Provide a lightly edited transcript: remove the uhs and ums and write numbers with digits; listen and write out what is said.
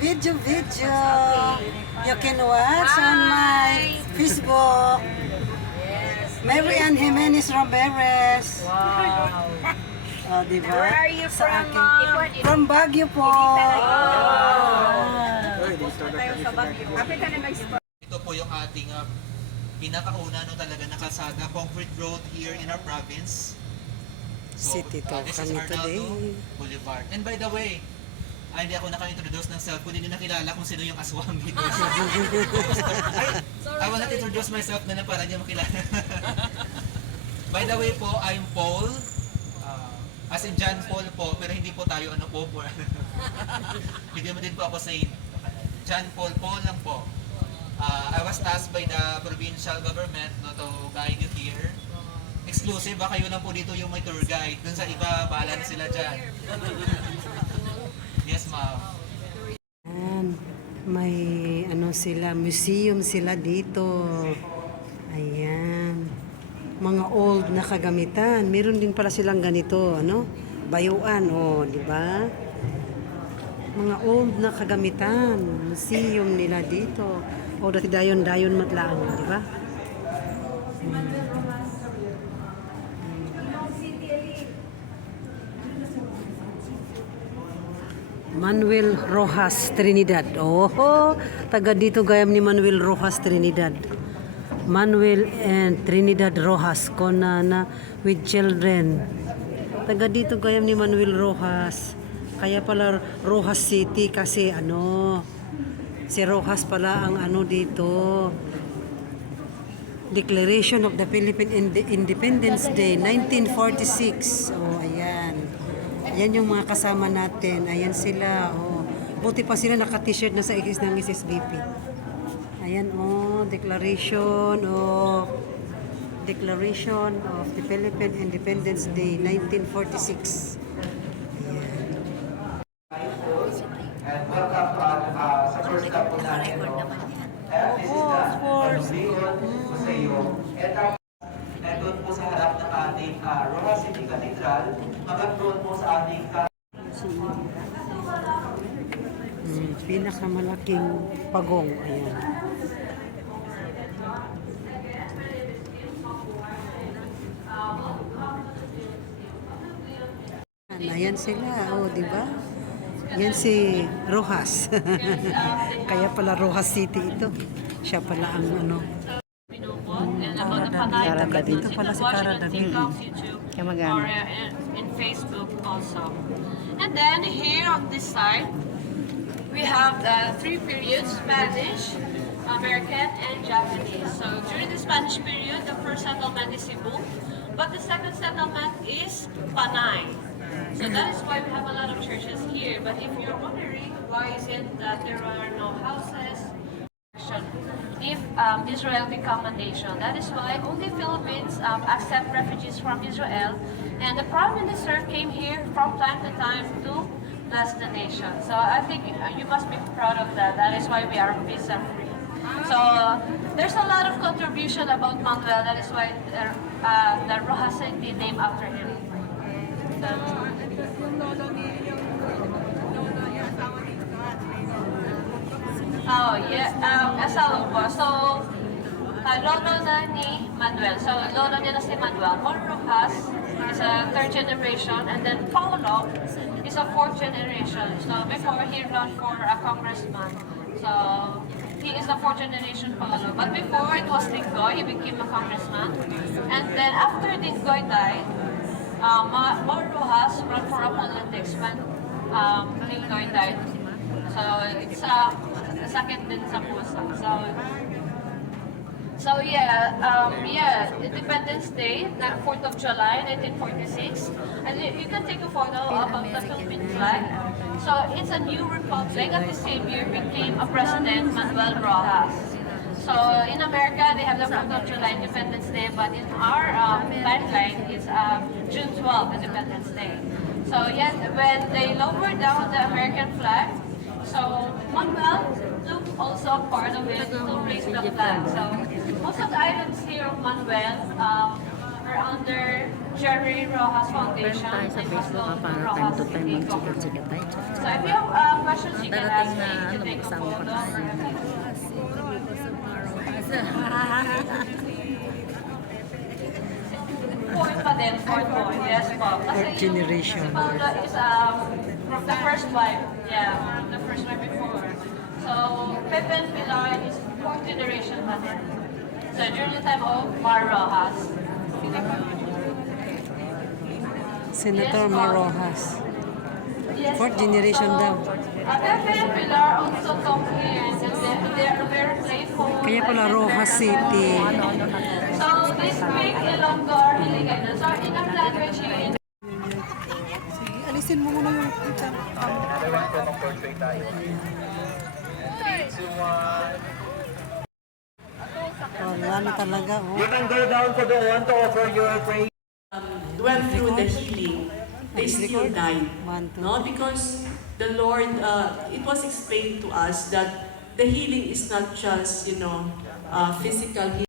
Video. You can watch on my Facebook. Mary Ann Jimenez Roberes. Wow. Oh, diba? Where are you Sa from, akin. From Baguio po. Ito po yung ating pinakauna no talaga na kalsada, concrete road here in our province. City talk this is kami Arnaldo today. Boulevard. And by the way, hindi ako naka-introduce ng self, kundi nakilala kung sino yung aswang dito. I will not introduce myself na para niya makilala. By the way po, I'm Paul. As in John Paul po, pero hindi po tayo ano po. Hindi mo din po ako saint. John Paul lang po. I was tasked by the provincial government no, to guide you here. Exclusive, kayo lang po dito yung may tour guide. Dun sa iba, bahala na sila dyan. Yes, ma'am. May sila, museum sila dito. Ayan. Mga old na kagamitan. Meron din pala silang ganito, bayuan, di ba? Mga old na kagamitan. Museum nila dito. Dati dayon matlaan, di ba? Manuel Rojas Trinidad. Taga dito gayam ni Manuel Rojas Trinidad. Manuel and Trinidad Rojas Konana with children. Taga dito gayam ni Manuel Rojas. Kaya pala Rojas City kasi si Rojas pala ang dito. Declaration of the Philippine Independence Day 1946. Ayan. Yan yung mga kasama natin. Ayan sila. Buti pa sila naka-t-shirt na sa ng SSBP. Ayan, Declaration of the Philippine Independence Day 1946. And welcome sa first stop po natin. And this is the Manuel Museo. And doon po sa harap ng ating Rojas City Cathedral, hanggang doon po sa ating pinakamalaking pagong. Ayan. Ayan sila, di ba? Yan si Rojas. Kaya pala Rojas City ito. Siya pala ang Cara David. Ito pala si Cara David. Kamagana. Or in Facebook also. And then here on this side, we have the three periods: Spanish, American, and Japanese. So during the Spanish period, the first settlement is Cebu, but the second settlement is Panay. So that is why we have a lot of churches here. But if you're wondering why is it that there are no houses, if Israel become a nation, that is why only Philippines accept refugees from Israel, and the Prime Minister came here from time to time to bless the nation. So I think you must be proud of that. That is why we are visa free. So there's a lot of contribution about Manuel. That is why the Rojas City named after him. Oh, yeah. Asawa ko. So, lolo na ni Manuel. So, lolo niya na si Manuel. Mon Rojas is a third generation. And then Paulo is a fourth generation. So, before he ran for a congressman. So, he is a fourth generation Paulo. But before it was Dinggoy, he became a congressman. And then after Dinggoy died, Mon Rojas ran for a politics when Dinggoy died. So, it's sakit din sa puso. So Independence Day, 4th of July, 1946. And you can take a photo of the Philippine flag. So it's a new republic. At the same year became a president, Manuel Rojas. So in America, they have the 4th of July Independence Day, but in our timeline, it's June 12, Independence Day. So yes, when they lowered down the American flag, so Manuel took also part of it to raise the flag. So most of the items here of Manuel are under Jerry Rojas Foundation. Sa Facebook para time to time magsikat-sikat tayo. So if you have questions you can ask me to take a photo. Fourth pa din, fourth boy. Yes, po. Kasi Fourth generation. Si Paula is from the first wife. Yeah, from the first wife before. So, Pepe and Pilar is fourth generation pa din. So, during the time of Mar Rojas. Senator Yes, Mar po. Rojas. Yes, Fourth po. generation So, daw. Pepe and Pilar also come here and they are very playful. Kaya pala and Rojas very City. So, they speak Ilonggo, Hiligaynon. So, in our language here in Alisin mo muna yung Everyone po, mag-portrait tayo. 3, 2, 1. ano talaga, oh. You can go down to the one to offer your praise. went through the healing, they still died. One, two. No, because the Lord, it was explained to us that the healing is not just, physical healing.